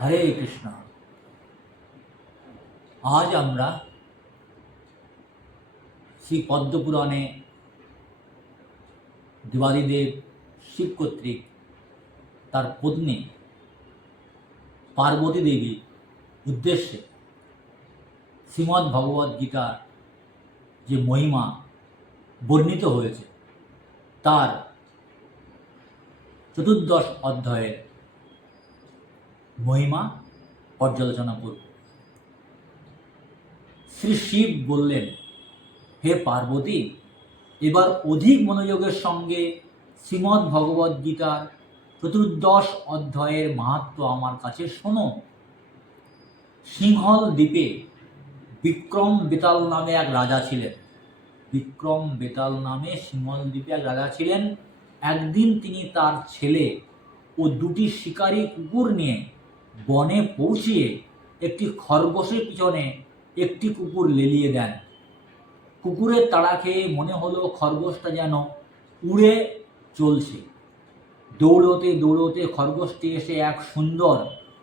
হরে কৃষ্ণ। আজ আমরা শ্রী পদ্মপুরাণে দেবাদিদেব শিব কর্তৃক তার পত্নী পার্বতী দেবীর উদ্দেশ্যে শ্রীমদ্ ভগবদ্ গীতার যে মহিমা বর্ণিত হয়েছে তার চতুর্দশ অধ্যায়ের মহিমা পর্যালোচনা করব। শ্রী শিব বললেন, হে পার্বতী, এবার অধিক মনোযোগের সঙ্গে শ্রীমদ্ ভগবদ্ গীতার চতুর্দশ অধ্যায়ের মাহাত্ম্য আমার কাছে শোনো। সিংহল দ্বীপে বিক্রম বেতাল নামে এক রাজা ছিলেন। বিক্রম বেতাল নামে সিংহল দ্বীপে এক রাজা ছিলেন। একদিন তিনি তার ছেলে ও দুটি শিকারী কুকুর নিয়ে বনে পৌঁছিয়ে একটি খরগোশের পিছনে একটি কুকুর লেলিয়ে দেন। কুকুরের তাড়া খেয়ে মনে হলো খরগোশটা যেন উড়ে চলছে। দৌড়তে দৌড়তে খরগোশটি এসে এক সুন্দর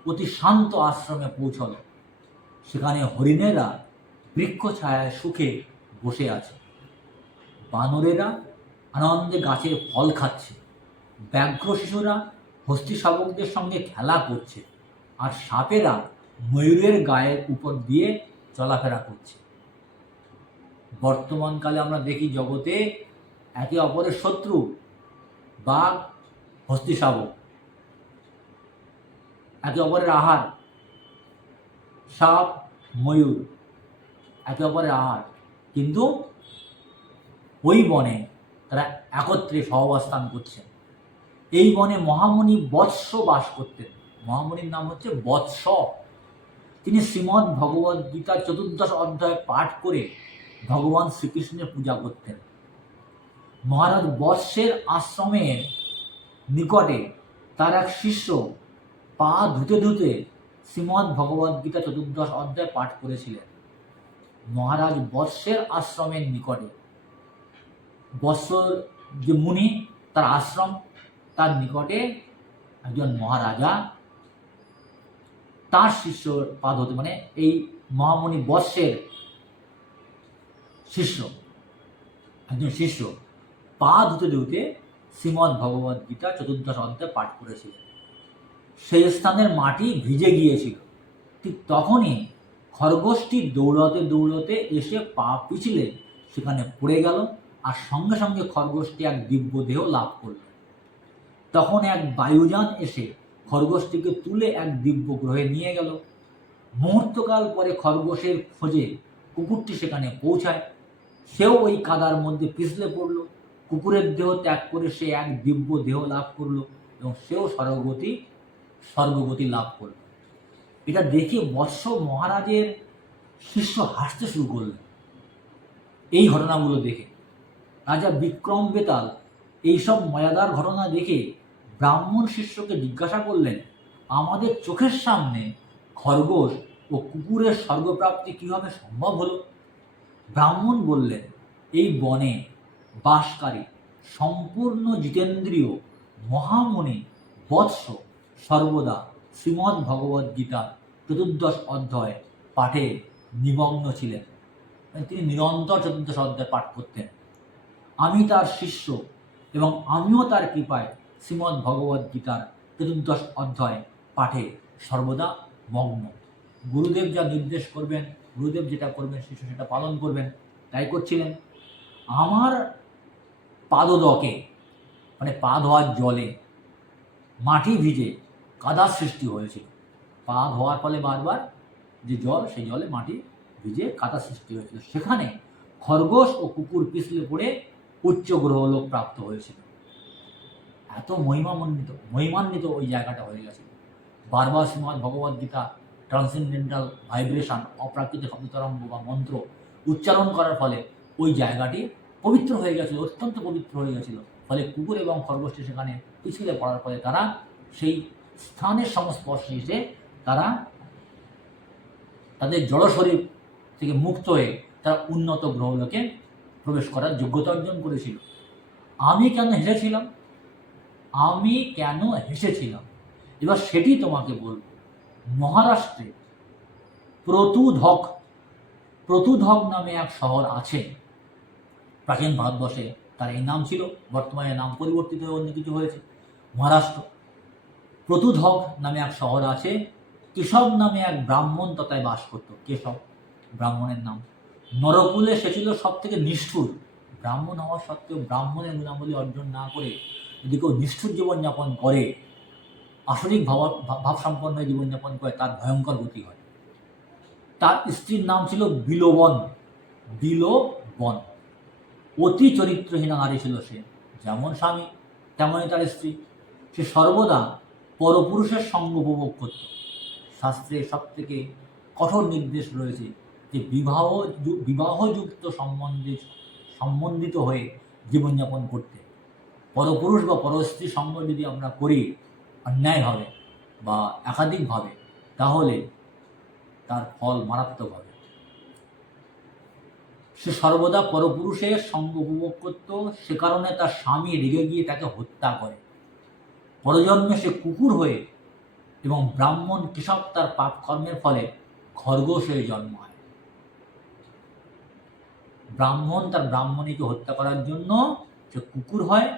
অতি শান্ত আশ্রমে পৌঁছল। সেখানে হরিণেরা বৃক্ষ ছায়ায় সুখে বসে আছে। বানরেরা আনন্দে গাছের ফল খাচ্ছে। ব্যাঘ্র শিশুরা হস্তি শাবকদের সঙ্গে খেলা করছে। আর সাপেরা ময়ূরের গায়ের উপর দিয়ে চলাফেরা করছে। বর্তমানকালে আমরা দেখি জগতে একে অপরের শত্রু বাঘ, হস্তি শাবক, একে অপরের আহার, সাপ, ময়ূর একে অপরের আহার, কিন্তু ওই বনে তারা একত্রে সহাবস্থান করছেন। এই বনে মহামুনি বৎস বাস করতেন। মহামুনির নাম হচ্ছে বৎস। তিনি শ্রীমদ্ ভগবদ্ গীতার চতুর্দশ অধ্যায় পাঠ করে ভগবান শ্রীকৃষ্ণের পূজা করতেন। মহারাজ বৎসের আশ্রমের নিকটে তার এক শিষ্য পা ধুতে ধুতে শ্রীমদ্ ভগবদ্ গীতা চতুর্দশ অধ্যায় পাঠ করেছিলেন। মহারাজ বৎসের আশ্রমের নিকটে, বৎসর যে মুনি তার আশ্রম, তার নিকটে একজন মহারাজা তার শিষ্য পা ধুতে, মানে এই মহামুনি বৎসের শিষ্য, একজন শিষ্য পা ধুতে ধুতে শ্রীমদ্ ভগবদ্ গীতা চতুর্দশ অধ্যায় পাঠ করেছিলেন। সেই স্থানের মাটি ভিজে গিয়েছিল। ঠিক তখনই খরগোশটি দৌড়তে দৌড়তে এসে পা পিছলে সেখানে পড়ে গেল, আর সঙ্গে সঙ্গে খরগোশটি এক দিব্য দেহ লাভ করল। তখন এক বায়ুযান এসে খরগোশটিকে তুলে এক দিব্য গ্রহে নিয়ে গেল। মুহূর্তকাল পরে খরগোশের খোঁজে কুকুরটি সেখানে পৌঁছায়। সেও ওই কাদার মধ্যে পিছলে পড়ল। কুকুরের দেহ ত্যাগ করে সে এক দিব্য দেহ লাভ করল এবং সেও স্বর্গগতি লাভ করল। এটা দেখে বৎস মহারাজের শিষ্য হাসতে শুরু করলেন। এই ঘটনাগুলো দেখে রাজা বিক্রম বেতাল এইসব মজাদার ঘটনা দেখে ব্রাহ্মণ শিষ্যকে জিজ্ঞাসা করলেন, আমাদের চোখের সামনে খরগোশ ও কুকুরের স্বর্গপ্রাপ্তি কীভাবে সম্ভব হলো? ব্রাহ্মণ বললেন, এই বনে বাসকারী সম্পূর্ণ জিতেন্দ্রীয় মহামুনি বৎস সর্বদা শ্রীমদ্ ভগবদ্ গীতা চতুর্দশ অধ্যায় পাঠে নিমগ্ন ছিলেন। তিনি নিরন্তর চতুর্দশ অধ্যায় পাঠ করতেন। আমি তার শিষ্য এবং আমিও তার কৃপায় শ্রীমদ্ ভগবদ্ গীতার চতুর্দশ অধ্যায় পাঠে সর্বদা মগ্ন। গুরুদেব যা নির্দেশ করবেন, গুরুদেব যেটা করবেন, শিষ্য সেটা পালন করবেন, তাই করছিলেন। আমার পাদদকে, মানে পা ধোয়ার জলে মাটি ভিজে কাদার সৃষ্টি হয়েছিল। পা ধোয়ার ফলে বারবার যে জল, সেই জলে মাটি ভিজে কাদা সৃষ্টি হয়েছিল। সেখানে খরগোশ ও কুকুর পিছলে পড়ে উচ্চ গ্রহলোক প্রাপ্ত হয়েছিল। এত মহিমান্বিত ওই জায়গাটা হয়ে গেছিল। বারবার শ্রীমদ্ ভগবদ্ গীতা ট্রান্সেন্ডেন্টাল ভাইব্রেশন, অপ্রাকৃতিক শব্দতরঙ্গ বা মন্ত্র উচ্চারণ করার ফলে ওই জায়গাটি পবিত্র হয়ে গেছিল, অত্যন্ত পবিত্র হয়ে গেছিল। ফলে কুকুর এবং খরগোশটি সেখানে পিছলে পড়ার ফলে তারা সেই স্থানের সংস্পর্শে এসে তারা তাদের জড় শরীর থেকে মুক্ত হয়ে তারা উন্নত গ্রহলোকে প্রবেশ করার যোগ্যতা অর্জন করেছিল। আমি কেন হেসেছিলাম? এবার সেটি তোমাকে বলব। মহারাষ্ট্রে প্রতুধক প্রতুধক নামে এক শহর আছে। প্রাচীন ভারতবর্ষে তার এই নাম ছিল, বর্তমানে নাম পরিবর্তিত হয়ে অন্য কিছু হয়েছে, মহারাষ্ট্র। প্রতুধক নামে এক শহর আছে। কেশব নামে এক ব্রাহ্মণ তথায় বাস করত। কেশব ব্রাহ্মণের নাম। নরকুলে সে ছিল সব থেকে নিষ্ঠুর। ব্রাহ্মণ হওয়া সত্ত্বেও ব্রাহ্মণের গুণাবলী অর্জন না করে যদি কেউ নিষ্ঠুর জীবনযাপন করে, আসরিক ভাবসম্পন্ন জীবনযাপন করে, তার ভয়ঙ্কর গতি হয়। তার স্ত্রীর নাম ছিল বিলোবন। বিলোবন অতি চরিত্রহীনা নারী ছিল সে। যেমন স্বামী তেমনই তার স্ত্রী। সে সর্বদা পরপুরুষের সঙ্গ উপভোগ করত। শাস্ত্রে সব থেকে কঠোর নির্দেশ রয়েছে যে বিবাহযুক্ত সম্বন্ধিত হয়ে জীবনযাপন করতে। পরপুরুষ বা পরস্ত্রী সঙ্গ যদি আমরা করি অন্যায়ভাবে বা একাধিকভাবে, তাহলে তার ফল মারাত্মক হবে। সে সর্বদা পরপুরুষের সঙ্গ উপভোগ করত, সে কারণে তার স্বামী রেগে গিয়ে তাকে হত্যা করে। পরজন্মে সে কুকুর হয়ে এবং ব্রাহ্মণ কেশব তার পাপকর্মের ফলে খরগোশ হয়ে জন্ম হয়। ব্রাহ্মণ তার ব্রাহ্মণীকে হত্যা করার জন্য সে কুকুর হয়,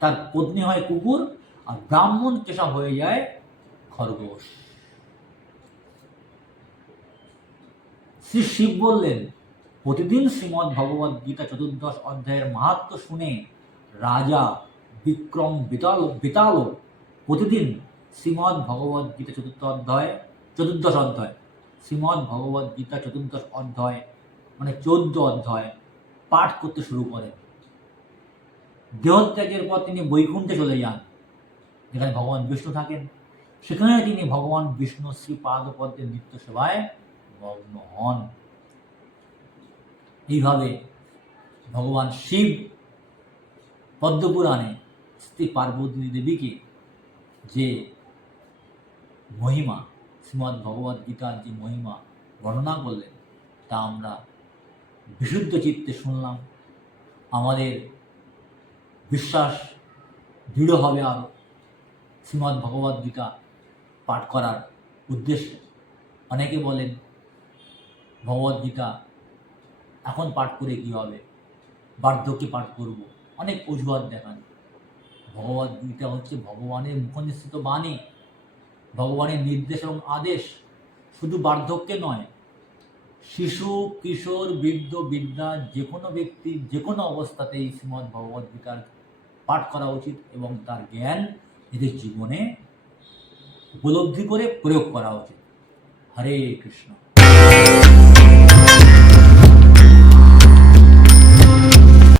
তার পত্নী হয় কুকুর, আর ব্রাহ্মণ কেশব হয়ে যায় খরগোশ। শ্রী শিব বললেন, প্রতিদিন শ্রীমদ্ ভগবদ্ গীতা 14 অধ্যায়ের মাহাত্ম্য শুনে রাজা বিক্রম বেতাল প্রতিদিন শ্রীমদ্ ভগবদ্ গীতা 14 অধ্যায় শ্রীমদ্ ভগবদ্ গীতা 14 অধ্যায় মানে 14 অধ্যায় পাঠ করতে শুরু করেন। দেহত্যাগের পর তিনি বৈকুণ্ঠে চলে যান, যেখানে ভগবান বিষ্ণু থাকেন। সেখানে তিনি ভগবান বিষ্ণু শ্রীপাদপদ্মের নিত্য সেবায় মগ্ন হন। এইভাবে ভগবান শিব পদ্মপুরাণে শ্রী পার্বতী দেবীকে যে মহিমা, শ্রীমদ্ ভগবদ্ গীতার যে মহিমা বর্ণনা করলেন, তা আমরা বিশুদ্ধ চিত্তে শুনলাম। আমাদের বিশ্বাস দৃঢ় হবে আরও শ্রীমদ্ ভগবদ্ গীতা পাঠ করার উদ্দেশ্যে। অনেকে বলেন ভগবদ্গীতা এখন পাঠ করে কী হবে, বার্ধক্যে পাঠ করব, অনেক অজুহাত দেখান। ভগবদ্গীতা হচ্ছে ভগবানের মুখনিসৃত বাণী, ভগবানের নির্দেশ এবং আদেশ। শুধু বার্ধক্যে নয়, শিশু, কিশোর, বৃদ্ধ, বৃদ্ধা, যে কোনো ব্যক্তি যে কোনো অবস্থাতেই শ্রীমদ্ ভগবদ্গীতার পাঠ করা উচিত এবং তার জ্ঞান এদের জীবনে উপলব্ধি করে প্রয়োগ করা উচিত। হরে কৃষ্ণ।